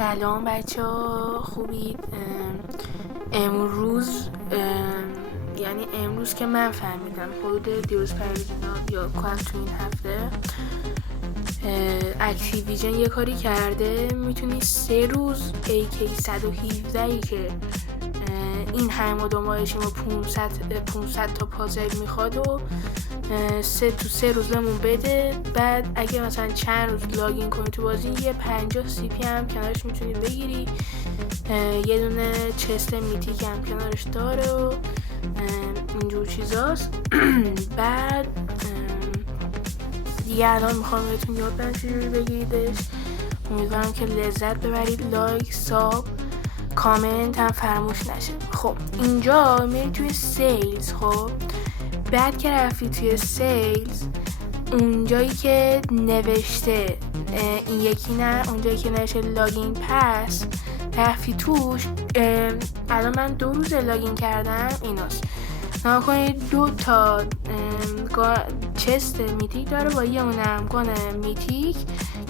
سلام بچه ها، خوبید؟ امروز که من فهمیدم حدود دیروز پریدینا یا کنم تو این هفته اکتیویژن یه کاری کرده میتونی 3 روز AK117 که این همه دنبالشیم و 500 تا پازل میخواد و 3 روز بهمون بده. بعد اگه مثلا چند روز لاگین کنی تو بازی یه 50 CP هم کنارش میتونی بگیری. یه دونه چست میتیک هم کنارش داره و اینجور چیزاست. بعد دیگه الان میخوام بهتون یاد بدم چجوری بگیریدش. امیدوارم که لذت ببرید. لایک، ساب، کامنت هم فراموش نشه. خب اینجا میری توی سیلز. خب بعد که رفتی توی سیلز، اونجایی که نوشته این یکی نه، اونجایی که نوشته لاگین پس رفتی توش. الان من 2 روز لاگین کردم. ایناست نها کنید، 2 تا چست میتیک داره با یه اونم گان میتیک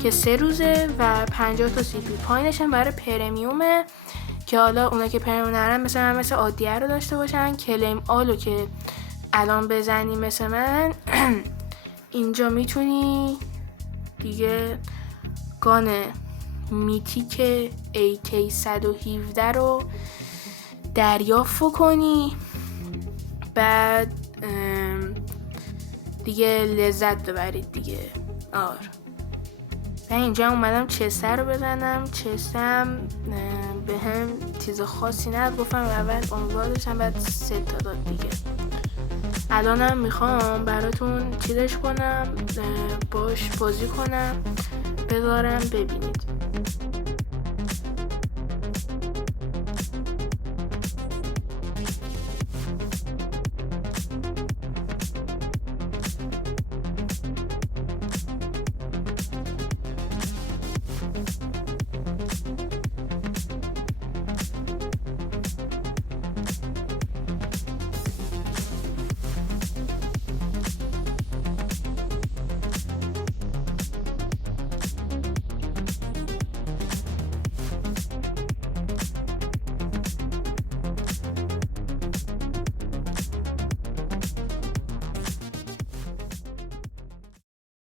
که 3 روزه و 50 تا CP. پایینش هم برای پرمیومه که حالا اونا که پرمیوم نرن مثل عادیه رو داشته باشن. کلیم آلو که الان بزنی مثل من اینجا میتونی دیگه گان میتیک AK117 رو دریافت کنی. بعد دیگه لذت ببرید دیگه. من اینجا اومدم چسته رو بزنم. چستم به هم چیز خاصی نداد، گفتم اول امیدوار داشتم بعد 3 تا داد دیگه. الانم میخوام براتون چیزش کنم، باش بازی کنم، بذارم ببینید.